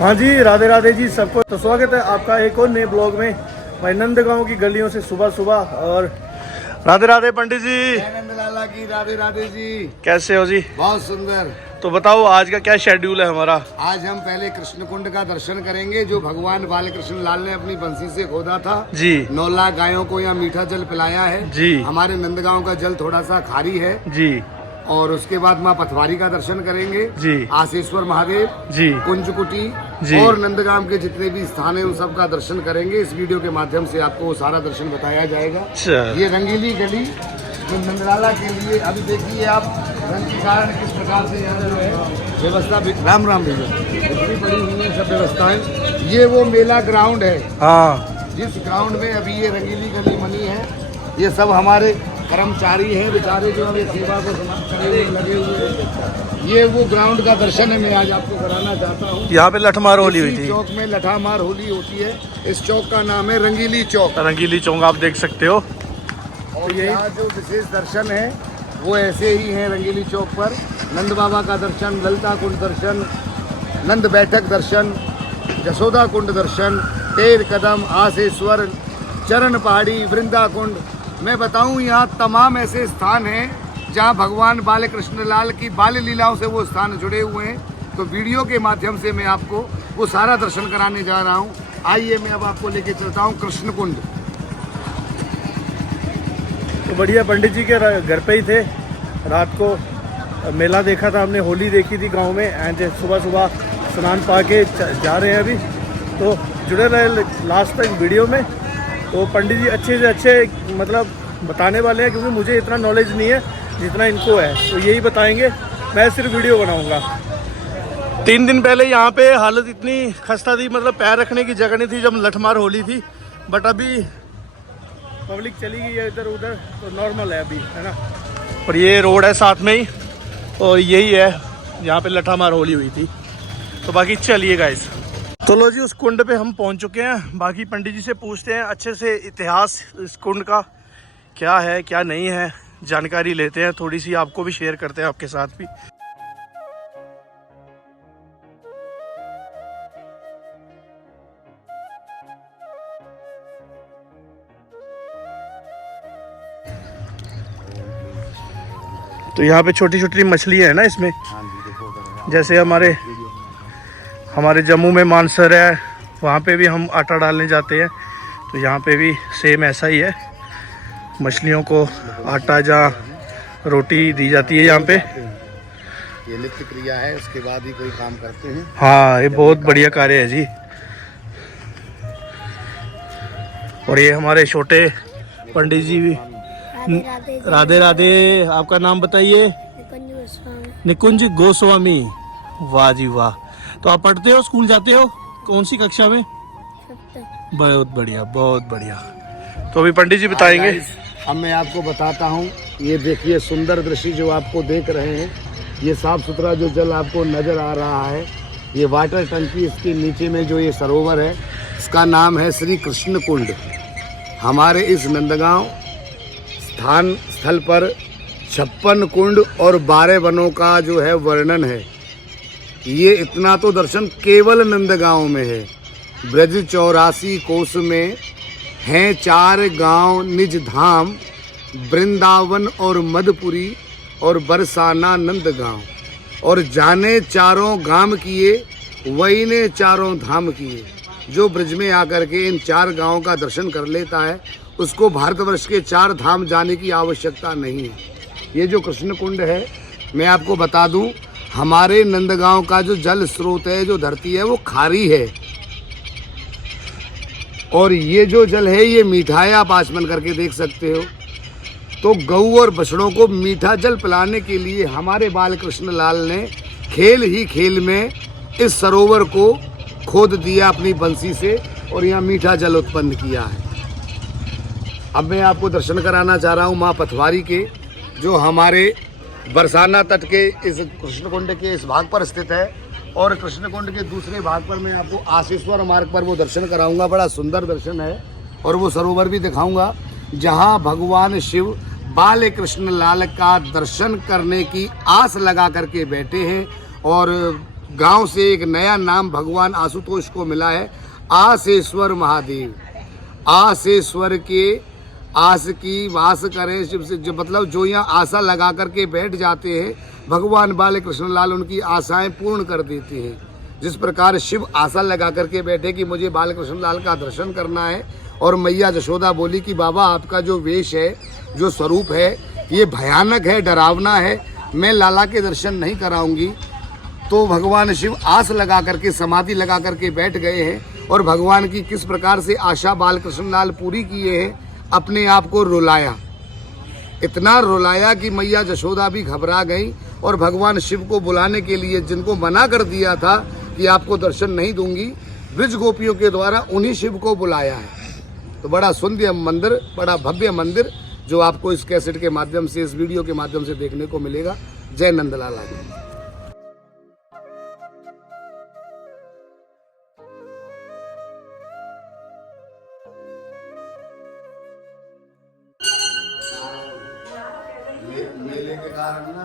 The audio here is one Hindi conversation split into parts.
हाँ जी, राधे राधे जी सबको। तो स्वागत है आपका एक और नए ब्लॉग में। भाई नंदगांव की गलियों से सुबह सुबह। और राधे राधे पंडित जी। नंद लाला की राधे राधे जी। कैसे हो जी? बहुत सुंदर। तो बताओ आज का क्या शेड्यूल है हमारा? आज हम पहले कृष्ण कुंड का दर्शन करेंगे जो भगवान बालकृष्ण लाल ने अपनी बंसी से खोदा था जी। 9 लाख गायों को यहाँ मीठा जल पिलाया है जी। हमारे नंदगांव का जल थोड़ा सा खारी है जी। और उसके बाद माँ पथवारी का दर्शन करेंगे जी। आसेश्वर महादेव जी। कुंजकुटी जी। और नंदगांव के जितने भी स्थान है उन सब का दर्शन करेंगे। इस वीडियो के माध्यम से आपको वो सारा दर्शन बताया जाएगा। ये रंगीली गली नंदलाला के लिए अभी देखिए आप रंग के कारण किस प्रकार से यहाँ जो है व्यवस्था। राम राम भैया इतनी बड़ी हुई है सब व्यवस्थाएं। ये वो मेला ग्राउंड है, हाँ, जिस ग्राउंड में अभी ये रंगीली गली बनी है। ये सब हमारे कर्मचारी हैं बेचारे जो अभी सेवा को समाप्त करने में लगे हुए हैं। ये वो ग्राउंड का दर्शन है मैं आज आपको कराना चाहता हूँ। यहाँ पे लठमार होली हुई थी। चौक में लठामार होली होती है। इस चौक का नाम है रंगीली चौक। रंगीली चौक आप देख सकते हो। और यहाँ जो विशेष दर्शन है वो ऐसे ही हैं रंगीली चौक पर। नंद बाबा का दर्शन, ललिता कुंड दर्शन, नंद बैठक दर्शन, जसोदा कुंड दर्शन, तेर कदम, आसेश्वर, चरण पहाड़ी, वृंदा कुंड। मैं बताऊं यहाँ तमाम ऐसे स्थान हैं जहाँ भगवान बालकृष्ण लाल की बाल लीलाओं से वो स्थान जुड़े हुए हैं। तो वीडियो के माध्यम से मैं आपको वो सारा दर्शन कराने जा रहा हूँ। आइए मैं अब आपको लेके चलता हूँ कृष्ण कुंड। तो बढ़िया, पंडित जी के घर पे ही थे। रात को मेला देखा था हमने, होली देखी थी गांव में। एंड सुबह सुबह स्नान पा के जा रहे हैं अभी। तो जुड़े रहे लास्ट तक वीडियो में। तो पंडित जी अच्छे से अच्छे मतलब बताने वाले हैं, क्योंकि मुझे इतना नॉलेज नहीं है जितना इनको है। तो यही बताएंगे, मैं सिर्फ वीडियो बनाऊंगा। 3 दिन पहले यहाँ पे हालत इतनी खस्ता थी, मतलब पैर रखने की जगह नहीं थी जब लठमार होली थी। बट अभी पब्लिक चली गई है इधर उधर, तो नॉर्मल है अभी, है ना। और ये रोड है साथ में ही, और यही है जहाँ पे लठामार होली हुई थी। तो बाकी चलिए गाइस। तो लो जी, उस कुंड पे हम पहुँच चुके हैं। बाकी पंडित जी से पूछते हैं अच्छे से इतिहास इस कुंड का क्या है क्या नहीं है, जानकारी लेते हैं। थोड़ी सी आपको भी शेयर करते हैं, आपके साथ भी। तो यहाँ पे छोटी छोटी मछली है ना इसमें। जैसे हमारे जम्मू में मानसर है, वहाँ पे भी हम आटा डालने जाते हैं। तो यहाँ पे भी सेम ऐसा ही है, मछलियों को आटा जहाँ रोटी दी जाती है यहाँ पे। ये नित्य क्रिया है, उसके बाद ही कोई काम करते हैं। हाँ, ये बहुत बढ़िया कार्य है जी। और ये हमारे छोटे पंडित जी भी। राधे राधे। आपका नाम बताइए? निकुंज गोस्वामी। वाह जी वाह। तो आप पढ़ते हो, स्कूल जाते हो? कौन सी कक्षा में? बहुत बढ़िया, बहुत बढ़िया। तो अभी पंडित जी बताएंगे। अब मैं आपको बताता हूँ। ये देखिए सुंदर दृश्य जो आपको देख रहे हैं, ये साफ सुथरा जो जल आपको नजर आ रहा है, ये वाटर टंकी। इसके नीचे में जो ये सरोवर है, इसका नाम है श्री कृष्ण कुंड। हमारे इस नंदगांव स्थल पर 56 कुंड और 12 वनों का जो है वर्णन है। ये इतना तो दर्शन केवल नंदगांव में है। ब्रज 84 कोस में हैं 4 गांव निज धाम, वृंदावन और मधुपुरी और बरसाना नंदगांव। और जाने चारों गांव किए, वही ने चारों धाम किए। जो ब्रज में आकर के इन 4 गांवों का दर्शन कर लेता है, उसको भारतवर्ष के 4 धाम जाने की आवश्यकता नहीं है। ये जो कृष्ण कुंड है, मैं आपको बता दूं, हमारे नंदगांव का जो जल स्रोत है, जो धरती है, वो खारी है। और ये जो जल है ये मीठा है, आप आचमन करके देख सकते हो। तो गऊ और बछड़ों को मीठा जल पिलाने के लिए हमारे बालकृष्ण लाल ने खेल ही खेल में इस सरोवर को खोद दिया अपनी बंसी से, और यहाँ मीठा जल उत्पन्न किया है। अब मैं आपको दर्शन कराना चाह रहा हूँ माँ पथवारी के, जो हमारे बरसाना तट के इस कृष्ण कुंड के इस भाग पर स्थित है। और कृष्ण कुंड के दूसरे भाग पर मैं आपको आसेश्वर मार्ग पर वो दर्शन कराऊंगा। बड़ा सुंदर दर्शन है। और वो सरोवर भी दिखाऊंगा जहाँ भगवान शिव बाल कृष्ण लाल का दर्शन करने की आस लगा करके बैठे हैं। और गांव से एक नया नाम भगवान आशुतोष को मिला है, आसेश्वर महादेव। आसेश्वर के आस की वास करें शिव से, जो मतलब जो यहाँ आशा लगा करके बैठ जाते हैं, भगवान बाल कृष्ण लाल उनकी आशाएं पूर्ण कर देते हैं। जिस प्रकार शिव आशा लगा करके बैठे कि मुझे बाल कृष्ण लाल का दर्शन करना है, और मैया जशोदा बोली कि बाबा आपका जो वेश है, जो स्वरूप है, ये भयानक है, डरावना है, मैं लाला के दर्शन नहीं कराऊंगी। तो भगवान शिव आस लगा करके, समाधि लगा करके बैठ गए हैं, और भगवान की किस प्रकार से आशा बाल कृष्ण लाल पूरी किए हैं, अपने आप को रुलाया, इतना रुलाया कि मैया जशोदा भी घबरा गई, और भगवान शिव को बुलाने के लिए, जिनको मना कर दिया था कि आपको दर्शन नहीं दूंगी, ब्रज गोपियों के द्वारा उन्हीं शिव को बुलाया है। तो बड़ा सुंदर मंदिर, बड़ा भव्य मंदिर, जो आपको इस कैसेट के माध्यम से, इस वीडियो के माध्यम से देखने को मिलेगा। जय नंदलाल आनंद। मेले के कारण ना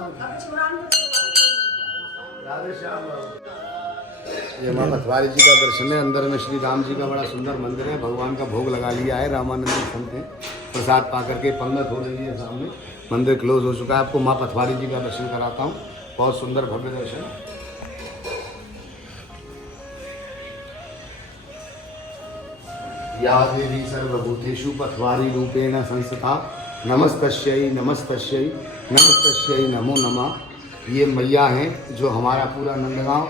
राधे श्याम। ये माँ पथवारी जी का दर्शन है। अंदर में श्री राम जी का बड़ा सुंदर मंदिर है। भगवान का भोग लगा लिया है। रामानंद संत ने प्रसाद पा करके पंगत हो रही है सामने। मंदिर क्लोज हो चुका है। आपको माँ पथवारी जी का दर्शन कराता हूँ। बहुत सुंदर भव्य दर्शन। या देवी सर्वभूतेषु पथवारी रूपेण संस्था नमस्तस्यै नमस्तस्यै नमस्तस्यै नमो नमः। ये मैया हैं जो हमारा पूरा नंदगांव,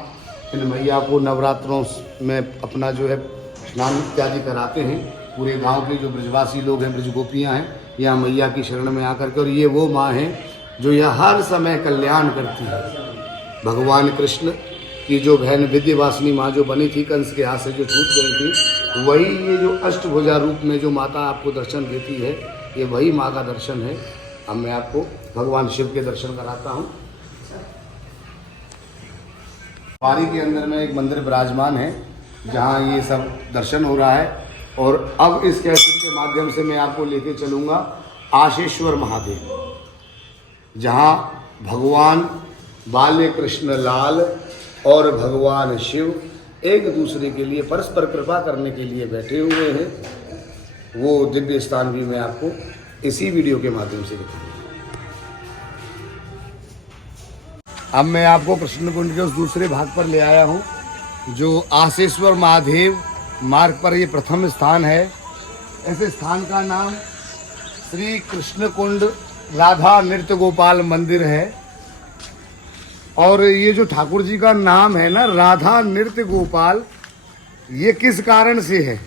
इन मैया को नवरात्रों में अपना जो है स्नान इत्यादि कराते हैं। पूरे गांव के जो ब्रजवासी लोग हैं, ब्रज गोपियाँ हैं, यहाँ मैया की शरण में आकर के। और ये वो माँ हैं जो यह हर समय कल्याण करती है। भगवान कृष्ण की जो बहन विद्यावासिनी माँ जो बनी थी, कंस के हाथ से जो छूट गई थी, वही ये जो अष्टभुजा रूप में जो माता आपको दर्शन देती है, ये वही माँ का दर्शन है। अब मैं आपको भगवान शिव के दर्शन कराता हूँ। पारी के अंदर में एक मंदिर विराजमान है जहाँ ये सब दर्शन हो रहा है। और अब इस कैसेट के माध्यम से मैं आपको लेके चलूँगा आशेश्वर महादेव, जहाँ भगवान बाल कृष्ण लाल और भगवान शिव एक दूसरे के लिए परस्पर कृपा करने के लिए बैठे हुए हैं। वो दिव्य स्थान भी मैं आपको इसी वीडियो के माध्यम से दिखाऊंगा। अब मैं आपको कृष्ण कुंड के उस दूसरे भाग पर ले आया हूँ, जो आशेश्वर महादेव मार्ग पर ये प्रथम स्थान है। ऐसे स्थान का नाम श्री कृष्ण कुंड राधा नृत्य गोपाल मंदिर है। और ये जो ठाकुर जी का नाम है ना, राधा नृत्य गोपाल, ये किस कारण से है?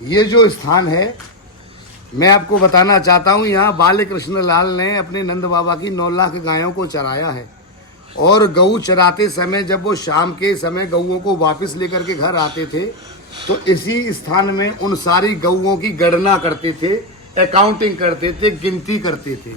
ये जो स्थान है मैं आपको बताना चाहता हूँ। यहाँ बाल कृष्ण लाल ने अपने नंद बाबा की 9 लाख गायों को चराया है। और गऊ चराते समय जब वो शाम के समय गऊओं को वापस लेकर के घर आते थे, तो इसी स्थान में उन सारी गऊओं की गणना करते थे, अकाउंटिंग करते थे, गिनती करते थे।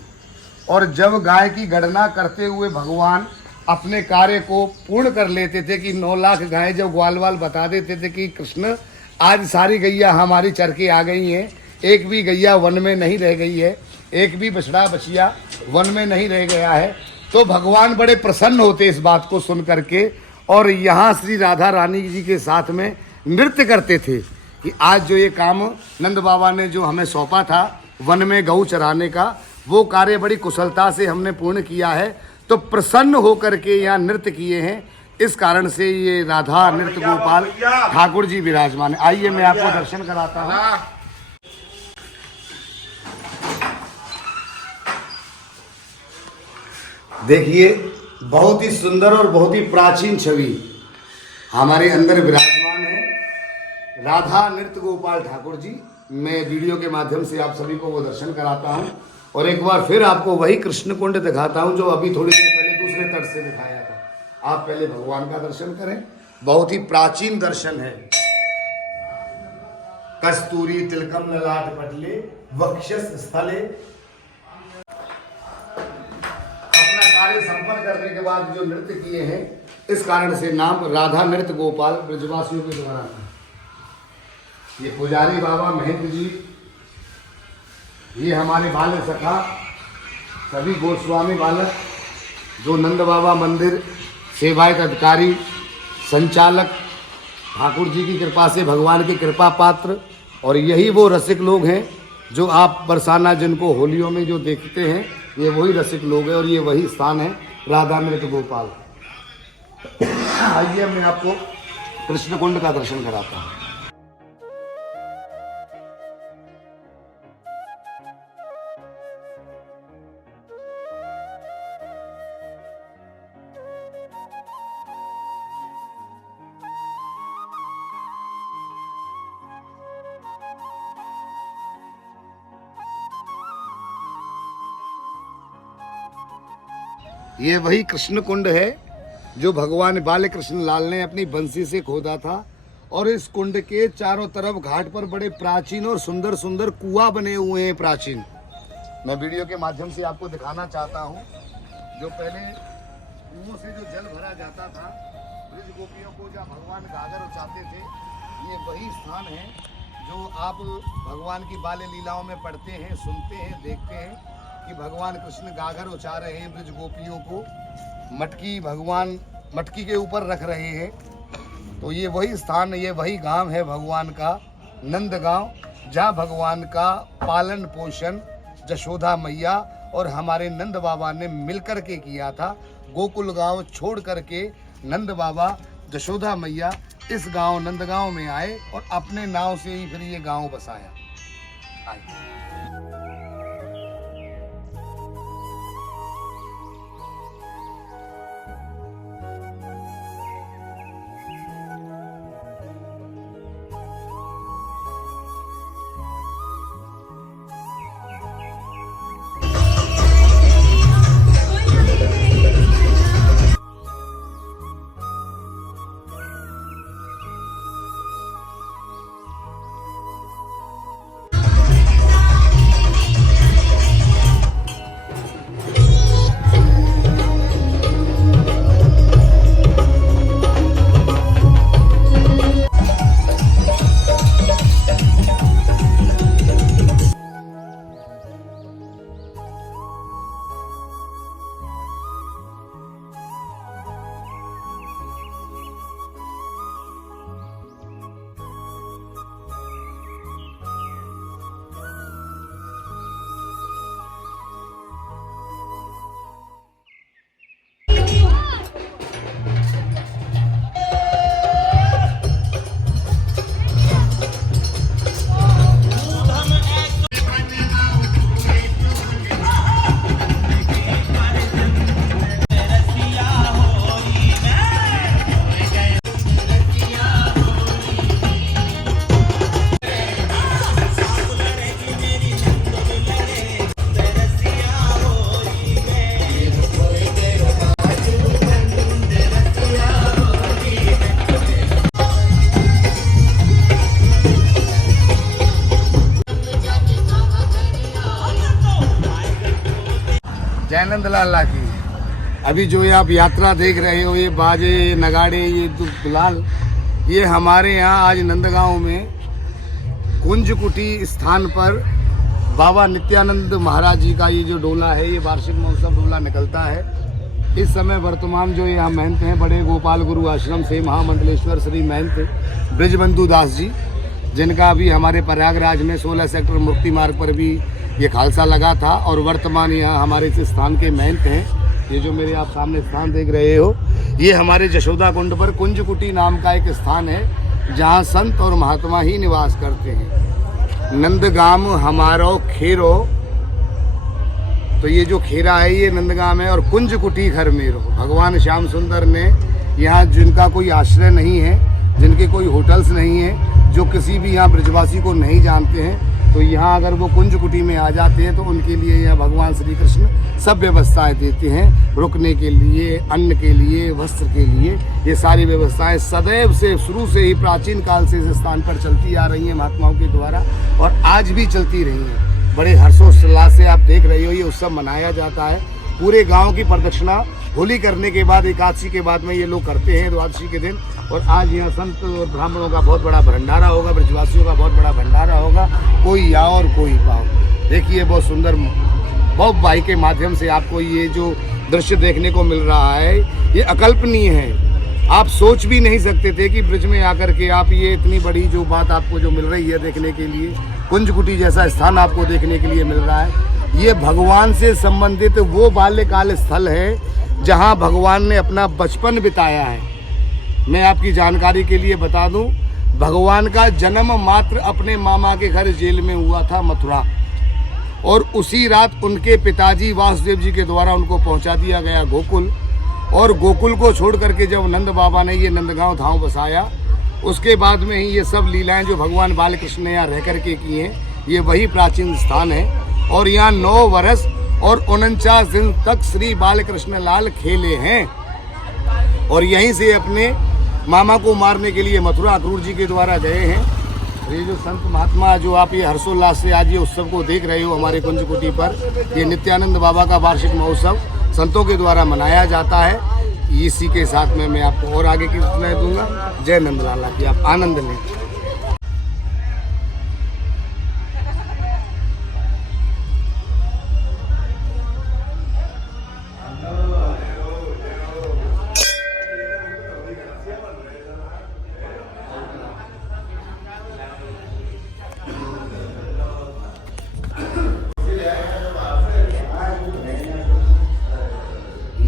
और जब गाय की गणना करते हुए भगवान अपने कार्य को पूर्ण कर लेते थे कि 9 लाख गायें जब ग्वाल वाल बता देते थे कि कृष्ण आज सारी गैया हमारी चर के आ गई हैं, एक भी गैया वन में नहीं रह गई है, एक भी बछड़ा बछिया वन में नहीं रह गया है, तो भगवान बड़े प्रसन्न होते इस बात को सुन करके। और यहाँ श्री राधा रानी जी के साथ में नृत्य करते थे कि आज जो ये काम नंद बाबा ने जो हमें सौंपा था वन में गऊ चराने का, वो कार्य बड़ी कुशलता से हमने पूर्ण किया है। तो प्रसन्न होकर के यहाँ नृत्य किए हैं। इस कारण से ये राधा नृत्य गोपाल ठाकुर जी विराजमान है। आइए मैं आपको दर्शन कराता हूँ। देखिए, बहुत ही सुंदर और बहुत ही प्राचीन छवि हमारे अंदर विराजमान है। राधा नृत्य गोपाल ठाकुर जी, मैं वीडियो के माध्यम से आप सभी को वो दर्शन कराता हूँ। और एक बार फिर आपको वही कृष्ण कुंड दिखाता हूँ जो अभी थोड़ी देर पहले दूसरे तट से दिखाया था। आप पहले भगवान का दर्शन करें। बहुत ही प्राचीन दर्शन है। कस्तूरी तिलकम ललाट पटले वक्षस स्थले। अपना कार्य संपन्न करने के बाद जो नृत्य किए हैं, इस कारण से नाम राधा नृत्य गोपाल ब्रजवासियों के द्वारा। ये पुजारी बाबा महेंद्र जी, ये हमारे बाल सखा सभी गोस्वामी बालक, जो नंद बाबा मंदिर सेवायत अधिकारी संचालक, ठाकुर जी की कृपा से भगवान की कृपा पात्र, और यही वो रसिक लोग हैं जो आप बरसाना जिनको होलियों में जो देखते हैं, ये वही रसिक लोग हैं और ये वही स्थान है राधा मृत गोपाल। आइए मैं आपको कृष्ण कुंड का दर्शन कराता हूँ। ये वही कृष्ण कुंड है जो भगवान बाल कृष्ण लाल ने अपनी बंसी से खोदा था, और इस कुंड के चारों तरफ घाट पर बड़े प्राचीन और सुंदर सुंदर कुआं बने हुए हैं प्राचीन। मैं वीडियो के माध्यम से आपको दिखाना चाहता हूँ। जो पहले कुओं से जो जल भरा जाता था ब्रज गोपियों को जहाँ भगवान गागर उचाते थे, ये वही स्थान है जो आप भगवान की बाल लीलाओं में पढ़ते हैं, सुनते हैं, देखते हैं कि भगवान कृष्ण गागर उचा रहे हैं ब्रज गोपियों को, मटकी भगवान मटकी के ऊपर रख रहे हैं। तो ये वही स्थान, ये वही गांव है भगवान का नंद गांव, जहाँ भगवान का पालन पोषण जशोदा मैया और हमारे नंद बाबा ने मिलकर के किया था। गोकुल गांव छोड़ करके नंद बाबा जशोदा मैया इस गांव नंद गांव में आए और अपने नाव से ही फिर ये गांव बसाया। आए। जयनंद लाला की अभी जो ये आप यात्रा देख रहे हो, ये बाजे, ये नगाड़े, ये दुलाल, ये हमारे यहाँ आज नंदगांव में कुंज कुटी स्थान पर बाबा नित्यानंद महाराज जी का ये जो डोला है, ये वार्षिक महोत्सव डोला निकलता है। इस समय वर्तमान जो यहाँ महंत हैं बड़े गोपाल गुरु आश्रम से महामंडलेश्वर श्री महंत ब्रजबंधु दास जी, जिनका अभी हमारे प्रयागराज में 16 सेक्टर मुक्ति मार्ग पर भी ये खालसा लगा था, और वर्तमान यहाँ हमारे इस स्थान के महंत हैं। ये जो मेरे आप सामने स्थान देख रहे हो, ये हमारे जशोदा कुंड पर कुंज कुटी नाम का एक स्थान है जहाँ संत और महात्मा ही निवास करते हैं। नंदगाम हमारो खेरो, तो ये जो खेरा है ये नंदगाम है, और कुंज कुटी घर मेरो। भगवान श्याम सुंदर ने यहाँ जिनका कोई आश्रय नहीं है, जिनके कोई होटल्स नहीं है, जो किसी भी यहाँ ब्रजवासी को नहीं जानते हैं, तो यहाँ अगर वो कुंज कुटी में आ जाते हैं तो उनके लिए यहाँ भगवान श्री कृष्ण सब व्यवस्थाएं देते हैं, रुकने के लिए, अन्न के लिए, वस्त्र के लिए। ये सारी व्यवस्थाएं सदैव से शुरू से ही प्राचीन काल से इस स्थान पर चलती आ रही हैं महात्माओं के द्वारा, और आज भी चलती रही हैं। बड़े हर्षोल्लास से आप देख रहे हो ये उत्सव मनाया जाता है। पूरे गाँव की प्रदक्षिणा होली करने के बाद, एकादशी के बाद में ये लोग करते हैं द्वादशी के दिन। और आज यहाँ संत और ब्राह्मणों का बहुत बड़ा भंडारा होगा, ब्रजवासियों का बहुत बड़ा भंडारा होगा। कोई आओ और कोई पाओ। देखिए बहुत सुंदर बहुत बाई के माध्यम से आपको ये जो दृश्य देखने को मिल रहा है, ये अकल्पनीय है। आप सोच भी नहीं सकते थे कि ब्रिज में आकर के आप ये इतनी बड़ी जो बात आपको जो मिल रही है देखने के लिए, कुंज कुटी जैसा स्थान आपको देखने के लिए मिल रहा है। ये भगवान से संबंधित वो बाल्यकाल स्थल है जहाँ भगवान ने अपना बचपन बिताया है। मैं आपकी जानकारी के लिए बता दूं, भगवान का जन्म मात्र अपने मामा के घर जेल में हुआ था मथुरा, और उसी रात उनके पिताजी वासुदेव जी के द्वारा उनको पहुंचा दिया गया गोकुल। और गोकुल को छोड़ करके जब नंद बाबा ने ये नंदगांव धाम बसाया, उसके बाद में ही ये सब लीलाएं जो भगवान बालकृष्ण ने यहाँ रह करके की हैं, ये वही प्राचीन स्थान है। और यहाँ 9 वर्ष और 49 दिन तक श्री बालकृष्ण लाल खेले हैं, और यहीं से अपने मामा को मारने के लिए मथुरा अक्रूर जी के द्वारा गए हैं। ये जो संत महात्मा जो आप ये हर्षोल्लास से आज ये उत्सव को देख रहे हो हमारे कुंज कुटी पर, ये नित्यानंद बाबा का वार्षिक महोत्सव संतों के द्वारा मनाया जाता है। इसी के साथ में मैं आपको और आगे की सूचनाएं दूंगा। जय नंदलाला की आप आनंद लें।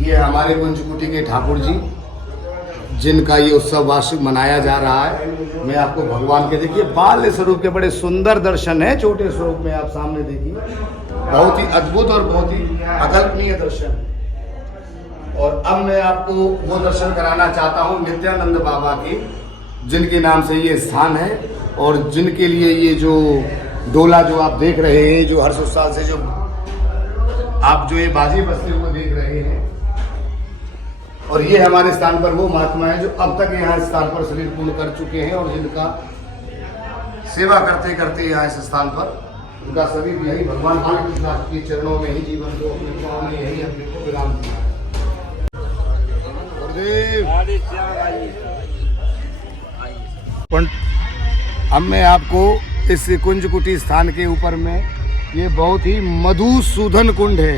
ये हमारे कुंज कुटी के ठाकुर जी, जिनका ये उत्सव वार्षिक मनाया जा रहा है। मैं आपको भगवान के देखिए बाल्य स्वरूप के बड़े सुंदर दर्शन है, छोटे स्वरूप में आप सामने देखिए, बहुत ही अद्भुत और बहुत ही अकल्पनीय दर्शन। और अब मैं आपको वो दर्शन कराना चाहता हूँ नित्यानंद बाबा के, जिनके नाम से ये स्थान है और जिनके लिए ये जो डोला जो आप देख रहे हैं, जो हर्ष उत्साह से जो आप जो ये बाजी बजते हुए देख रहे हैं, और ये हमारे स्थान पर वो महात्मा है जो अब तक यहाँ स्थान पर शरीर पूर्ण कर चुके हैं, और जिनका सेवा करते करते यहाँ इस स्थान पर उनका शरीर यही भगवान बालकृष्ण के चरणों में ही जीवन को अपने पाँव में यही अपने को विराम दिया। अब मैं आपको इस कुंज कुटी स्थान के ऊपर में ये बहुत ही मधुसूदन कुंड है,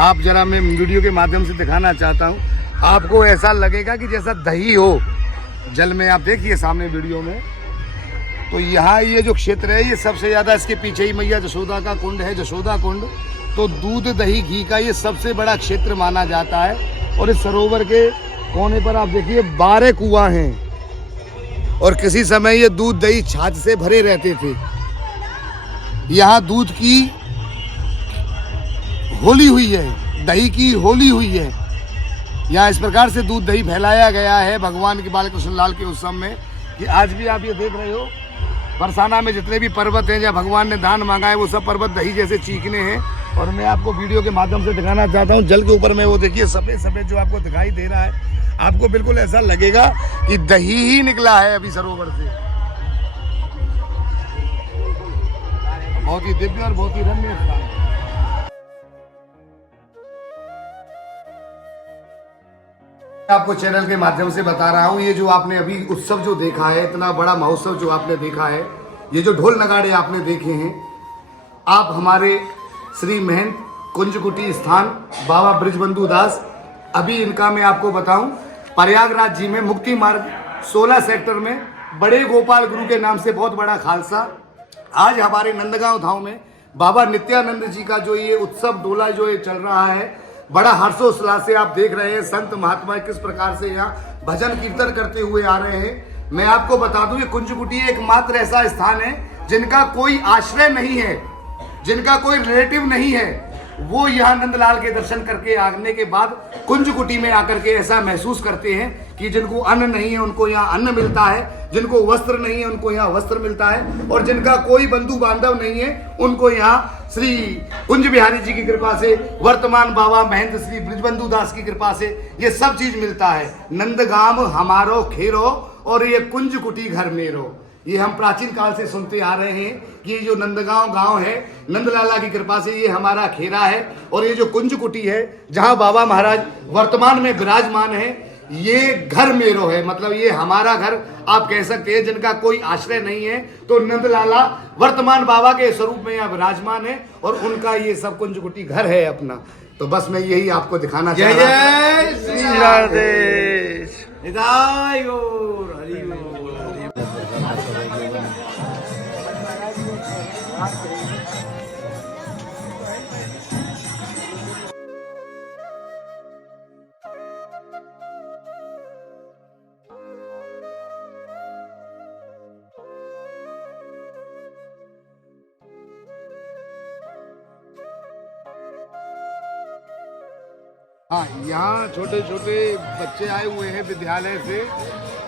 आप जरा मैं वीडियो के माध्यम से दिखाना चाहता हूँ। आपको ऐसा लगेगा कि जैसा दही हो जल में, आप देखिए सामने वीडियो में। तो यहाँ ये जो क्षेत्र है, ये सबसे ज़्यादा, इसके पीछे ही मैया जशोदा का कुंड है, जशोदा कुंड। तो दूध दही घी का ये सबसे बड़ा क्षेत्र माना जाता है। और इस सरोवर के कोने पर आप देखिए 12 कुआं हैं, और किसी समय ये दूध दही छाछ से भरे रहते थे। यहाँ दूध की होली हुई है, दही की होली हुई है। यहाँ इस प्रकार से दूध दही फैलाया गया है भगवान के बालकृष्ण लाल के उत्सव में, कि आज भी आप ये देख रहे हो बरसाना में जितने भी पर्वत हैं जहाँ भगवान ने दान मांगा है, वो सब पर्वत दही जैसे चीखने हैं। और मैं आपको वीडियो के माध्यम से दिखाना चाहता हूँ, जल के ऊपर में वो देखिए सफ़ेद सफ़ेद जो आपको दिखाई दे रहा है, आपको बिल्कुल ऐसा लगेगा कि दही ही निकला है अभी सरोवर से। बहुत ही दिव्य और बहुत ही रम्य स्थान है। आपको चैनल के माध्यम से बता रहा हूँ, ये जो आपने अभी उत्सव जो देखा है, इतना बड़ा महोत्सव जो आपने देखा है, ये जो ढोल नगाड़े आपने देखे हैं, आप हमारे श्री महंत कुंज कुटी स्थान बाबा ब्रिजबंधु दास, अभी इनका मैं आपको बताऊं, प्रयागराज जी में मुक्ति मार्ग 16 सेक्टर में बड़े गोपाल गुरु के नाम से बहुत बड़ा खालसा आज हमारे नंदगांव धाम में बाबा नित्यानंद जी का जो ये उत्सव डोला जो ये चल रहा है, बड़ा हर्षोल्लास से आप देख रहे हैं। संत महात्मा किस प्रकार से यहाँ भजन कीर्तन करते हुए आ रहे हैं। मैं आपको बता दूं, ये कुंज कुटी एकमात्र ऐसा स्थान है जिनका कोई आश्रय नहीं है, जिनका कोई रिलेटिव नहीं है। वो यहाँ नंदलाल के दर्शन करके आने के बाद कुंज कुटी में आकर के ऐसा महसूस करते हैं कि जिनको अन्न नहीं है उनको यहाँ अन्न मिलता है, जिनको वस्त्र नहीं है उनको यहाँ वस्त्र मिलता है, और जिनका कोई बंधु बांधव नहीं है उनको यहाँ श्री कुंज बिहारी जी की कृपा से, वर्तमान बाबा महंत श्री ब्रिजबंधु दास की कृपा से ये सब चीज मिलता है। नंदगाम हमारो खेरो और ये कुंज कुटी घर मेरो, ये हम प्राचीन काल से सुनते आ रहे हैं कि ये जो नंदगांव गांव है, नंदलाला की कृपा से ये हमारा खेरा है। और ये जो कुंज कुटी है जहां बाबा महाराज वर्तमान में विराजमान है, ये घर मेरो है, मतलब ये हमारा घर आप कह सकते हैं। जिनका कोई आश्रय नहीं है तो नंदलाला वर्तमान बाबा के स्वरूप में यहाँ विराजमान है, और उनका ये सब कुंज कुटी घर है अपना। तो बस मैं यही आपको दिखाना चाह रहा था। जय श्री राधे। निताय गौर हरि बोल। हाँ, यहाँ छोटे छोटे बच्चे आए हुए हैं विद्यालय से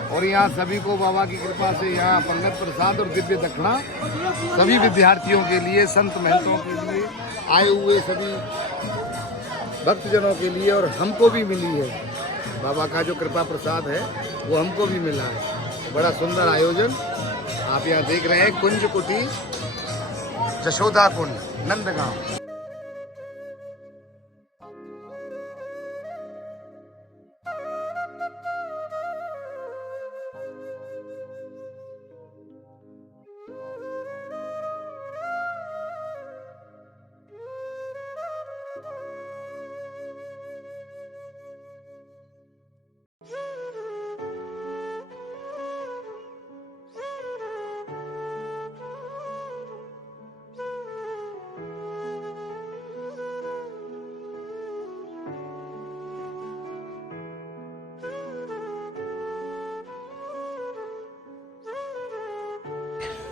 और यहाँ सभी को बाबा की कृपा से यहाँ पंगत प्रसाद और दिव्य दक्षिणा सभी विद्यार्थियों के लिए, संत महंतों के लिए, आए हुए सभी भक्तजनों के लिए और हमको भी मिली है। बाबा का जो कृपा प्रसाद है वो हमको भी मिला है। बड़ा सुंदर आयोजन आप यहाँ देख रहे हैं। कुंज कुटी जशोदा कुंड नंदगांव।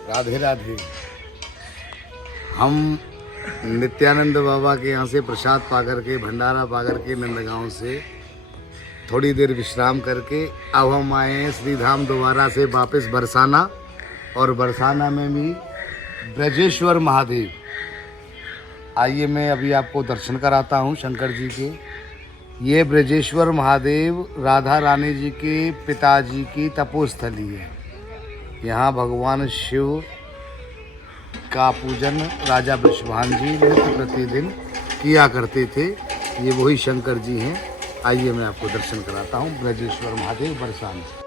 राधे राधे। हम नित्यानंद बाबा के यहाँ से प्रसाद पा करके, भंडारा पा करके नंदगांव से थोड़ी देर विश्राम करके अब हम आए हैं श्री धाम दोबारा से वापस बरसाना। और बरसाना में भी ब्रजेश्वर महादेव। आइए मैं अभी आपको दर्शन कराता हूँ शंकर जी के। ये ब्रजेश्वर महादेव राधा रानी जी के पिताजी की तपोस्थली है। यहाँ भगवान शिव का पूजन राजा वृषभान जी नित्य प्रतिदिन किया करते थे। ये वही शंकर जी हैं। आइए मैं आपको दर्शन कराता हूँ ब्रजेश्वर महादेव बरसाना।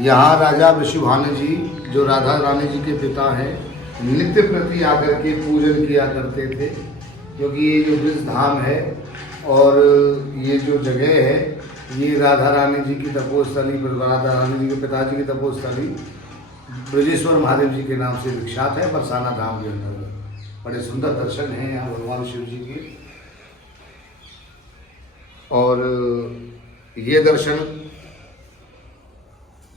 यहाँ राजा वृषभान जी जो राधा रानी जी के पिता हैं नित्य प्रति आकर के पूजन किया करते थे, क्योंकि ये जो ब्रज धाम है और ये जो जगह है ये राधा रानी जी की तपोस्थली, राधा रानी जी के पिताजी की तपोस्थली ब्रजेश्वर महादेव जी के नाम से विख्यात है बरसाना धाम के अंदर। बड़े सुंदर दर्शन हैं यहाँ भगवान शिव जी के। और ये दर्शन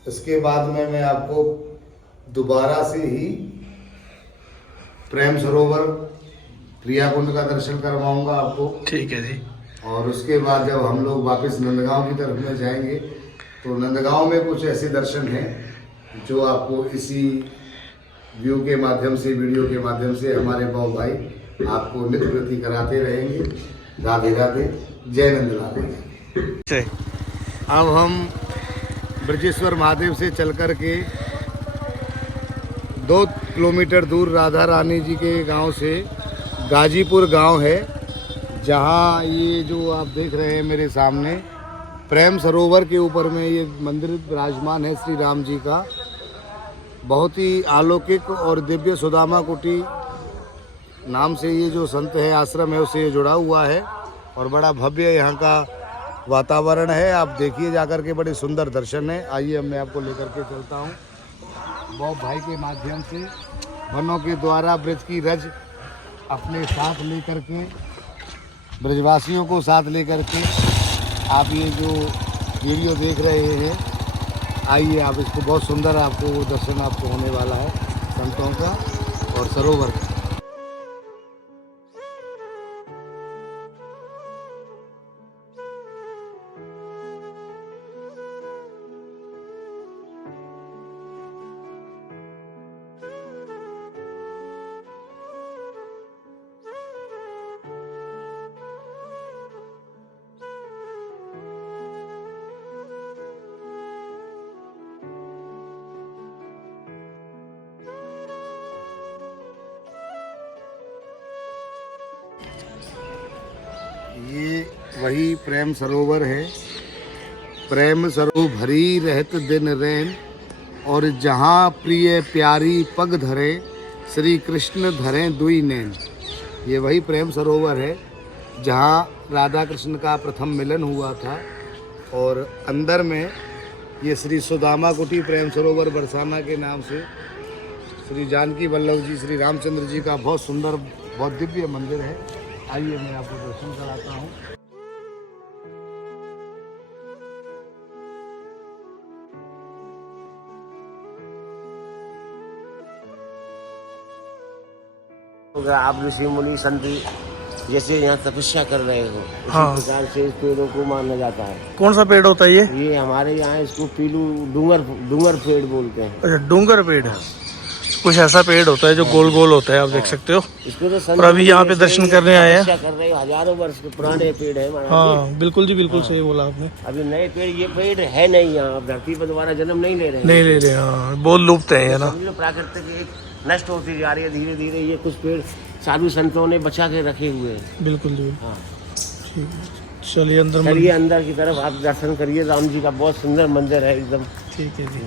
इसके बाद में मैं आपको दोबारा से ही प्रेम सरोवर प्रिया कुंड का दर्शन करवाऊंगा आपको। ठीक है जी। और उसके बाद जब हम लोग वापस नंदगांव की तरफ में जाएंगे तो नंदगांव में कुछ ऐसे दर्शन हैं जो आपको इसी व्यू के माध्यम से, वीडियो के माध्यम से हमारे बाबू भाई आपको नित्य प्रति कराते रहेंगे। राधे राधे, जय नंदलाल। अब हम ब्रजेश्वर महादेव से चल कर के 2 किलोमीटर दूर राधा रानी जी के गांव से गाजीपुर गांव है, जहां ये जो आप देख रहे हैं मेरे सामने प्रेम सरोवर के ऊपर में ये मंदिर विराजमान है श्री राम जी का। बहुत ही अलौकिक और दिव्य सुदामा कुटी नाम से ये जो संत है आश्रम है उससे जुड़ा हुआ है और बड़ा भव्य यहाँ का वातावरण है। आप देखिए जाकर के, बड़े सुंदर दर्शन है। आइए मैं आपको लेकर के चलता हूँ बॉब भाई के माध्यम से वनों के द्वारा ब्रज की रज अपने साथ लेकर के, ब्रजवासियों को साथ लेकर के आप ये जो वीडियो देख रहे हैं, आइए आप इसको, बहुत सुंदर आपको दर्शन आपको होने वाला है संतों का और सरोवर का। ये वही प्रेम सरोवर है प्रेम सरो भरी रहत दिन रैन, और जहाँ प्रिय प्यारी पग धरे, श्री कृष्ण धरें दुई नैन। ये वही प्रेम सरोवर है जहाँ राधा कृष्ण का प्रथम मिलन हुआ था। और अंदर में ये श्री सुदामा कुटी प्रेम सरोवर बरसाना के नाम से श्री जानकी वल्लभ जी, श्री रामचंद्र जी का बहुत सुंदर, बहुत दिव्य मंदिर है। आइए मैं आपको दर्शन कराता हूँ। आप ऋषि मुनि संत जैसे यहाँ तपस्या कर रहे हो, उसी हाँ। प्रकार से इस पेड़ों को माना जाता है। कौन सा पेड़ होता है ये? ये हमारे यहाँ इसको पीलू डूंगर पेड़ बोलते हैं। अच्छा, डूंगर पेड़ है। कुछ ऐसा पेड़ होता है जो गोल गोल होता है, आप देख सकते हो। इसको तो संत और अभी यहाँ पे दर्शन करने आए हैं। तपस्या कर रहे हो, हजारों वर्ष के पुराने पेड़ है महाराज हाँ बिल्कुल जी, बिल्कुल सही बोला आपने। जी। अभी नए पेड़, ये पेड़ है नहीं यहाँ, अब धरती पर दोबारा जन्म नहीं ले रहे हैं। नहीं ले रहे, हाँ बहुत लुप्त है ये ना। समझ लो, प्राकृतिक एक नष्ट होती जा रही है धीरे धीरे। ये कुछ पेड़ साधु संतों ने बचा के रखे हुए हैं। बिल्कुल जी। हाँ, ठीक है, चलिए अंदर चलिए अंदर की तरफ आप दर्शन करिए। राम जी का बहुत सुंदर मंदिर है एकदम। ठीक है जी।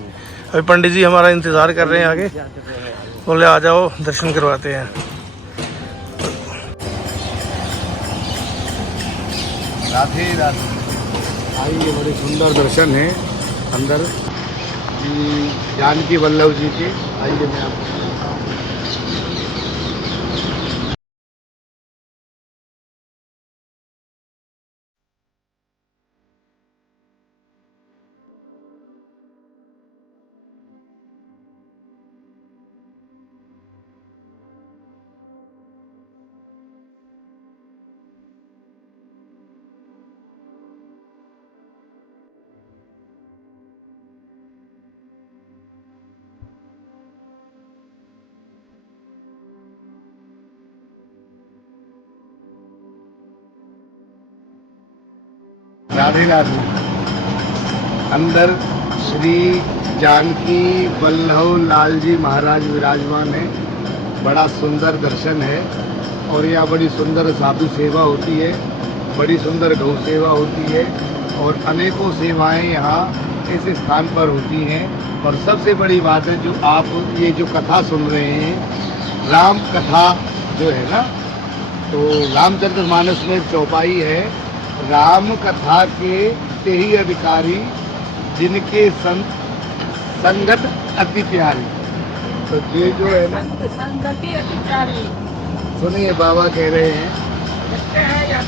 अभी पंडित जी हमारा इंतजार कर रहे हैं आगे, बोले आ जाओ दर्शन करवाते हैं। राधे राधे। आइए, बड़े सुंदर दर्शन है अंदर जी जानकी वल्लभ जी के। आइए मैं आपको दिखाता हूँ। राधे राधे। अंदर श्री जानकी वल्लभ लाल जी महाराज विराजमान है। बड़ा सुंदर दर्शन है। और यहाँ बड़ी सुंदर साधु सेवा होती है, बड़ी सुंदर गौ सेवा होती है, और अनेकों सेवाएं यहाँ इस स्थान पर होती हैं। और सबसे बड़ी बात है, जो आप ये जो कथा सुन रहे हैं, राम कथा जो है ना, तो रामचरितमानस में एक चौपाई है, राम कथा के ते ही अधिकारी, जिनके संगत अति प्यारी। तो ये जो है ना, संगति अधिकारी सुनिए बाबा कह रहे हैं, या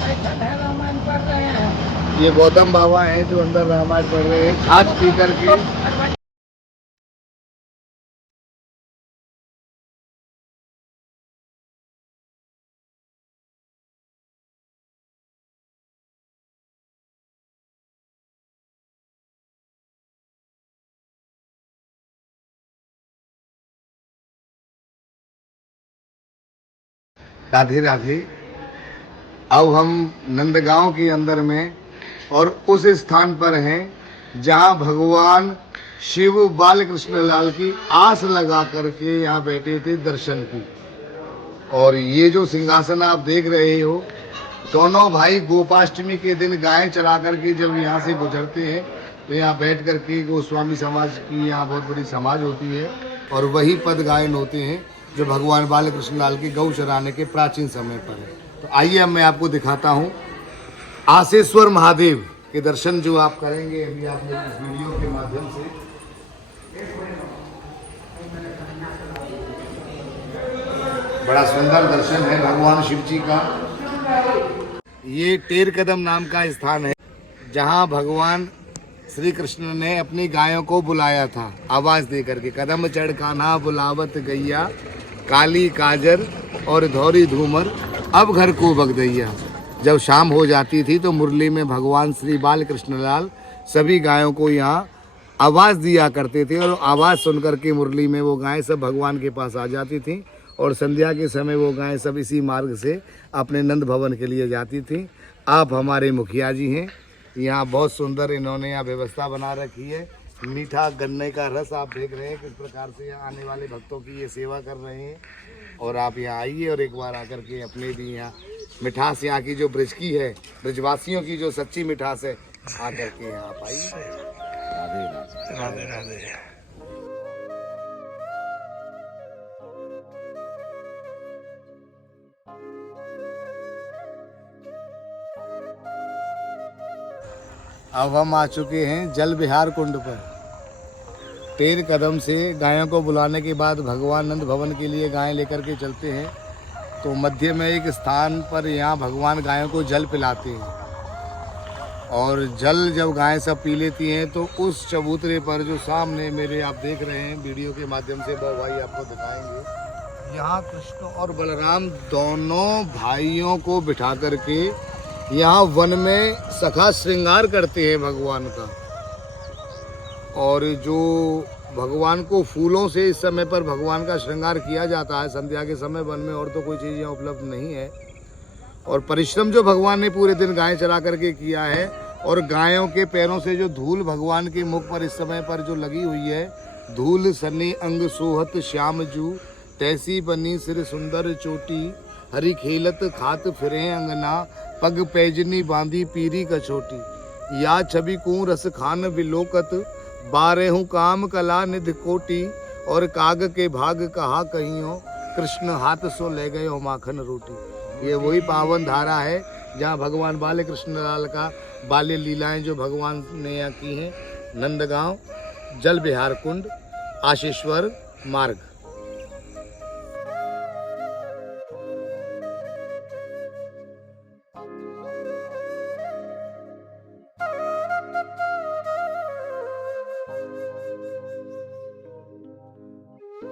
रामायण पढ़ रहे हैं। ये गौतम बाबा हैं जो अंदर रामायण पढ़ रहे हैं छाछ पी करके। राधे राधे। अब हम नंदगांव के अंदर में और उस स्थान पर हैं जहां भगवान शिव बाल कृष्ण लाल की आस लगा करके यहाँ बैठे थे दर्शन की। और ये जो सिंहासन आप देख रहे हो, दोनों भाई गोपाष्टमी के दिन गायें चरा करके जब यहाँ से गुजरते हैं तो यहाँ बैठ करके गोस्वामी समाज की यहाँ बहुत बड़ी समाज होती है, और वही पद गायन होते हैं जो भगवान बाल कृष्ण लाल के गौ चराने के प्राचीन समय पर है। तो आइए अब मैं आपको दिखाता हूँ आसेश्वर महादेव के दर्शन जो आप करेंगे अभी आप मेरी इस वीडियो के माध्यम से। बड़ा सुंदर दर्शन है भगवान शिव जी का। ये टेर कदम नाम का स्थान है जहाँ भगवान श्री कृष्ण ने अपनी गायों को बुलाया था आवाज दे करके, कदम चढ़ कान्हा बुलावत गैया, काली काजर और धौरी धूमर, अब घर को बगदैया। जब शाम हो जाती थी तो मुरली में भगवान श्री बाल कृष्णलाल सभी गायों को यहाँ आवाज़ दिया करते थे, और आवाज़ सुन करके मुरली में वो गायें सब भगवान के पास आ जाती थीं, और संध्या के समय वो गायें सब इसी मार्ग से अपने नंद भवन के लिए जाती थीं। आप हमारे मुखिया जी हैं, यहाँ बहुत सुंदर इन्होंने यहाँ व्यवस्था बना रखी है। मीठा गन्ने का रस आप देख रहे हैं किस प्रकार से यहाँ आने वाले भक्तों की ये सेवा कर रहे हैं। और आप यहाँ आइए और एक बार आकर के अपने भी यहाँ मिठास, यहाँ की जो ब्रज की है, ब्रजवासियों की जो सच्ची मिठास है, आकर के यहाँ पाई। राधे राधे। राधे राधे। अब हम आ चुके हैं जल विहार कुंड पर। 13 कदम से गायों को बुलाने के बाद भगवान नंद भवन के लिए गायें लेकर के चलते हैं। तो मध्य में एक स्थान पर यहाँ भगवान गायों को जल पिलाते हैं और जल जब गायें सब पी लेती हैं तो उस चबूतरे पर जो सामने मेरे आप देख रहे हैं वीडियो के माध्यम से वह भाई आपको दिखाएंगे। यहाँ कृष्ण और बलराम दोनों भाइयों को बिठा करके यहाँ वन में सखा श्रृंगार करते हैं भगवान का। और जो भगवान को फूलों से इस समय पर भगवान का श्रृंगार किया जाता है संध्या के समय वन में, और तो कोई चीज़ यहाँ उपलब्ध नहीं है। और परिश्रम जो भगवान ने पूरे दिन गायें चरा करके किया है और गायों के पैरों से जो धूल भगवान के मुख पर इस समय पर जो लगी हुई है, धूल सनी अंग सोहत श्याम जू, तैसी बनी सिर सुंदर चोटी, हरी खेलत खात फिरे अंगना, पग पैजनी बांधी पीरी कछोटी, या छवि कूं रस खान विलोकत, बारहूं काम कला निधि कोटी, और काग के भाग कहा कहियो, कृष्ण हाथ सो ले गए हो माखन रोटी। ये वही पावन धारा है जहाँ भगवान बाल कृष्ण लाल का बाल्य लीलाएं जो भगवान ने यहाँ की हैं। नंदगांव जल विहार कुंड, आशीश्वर मार्ग।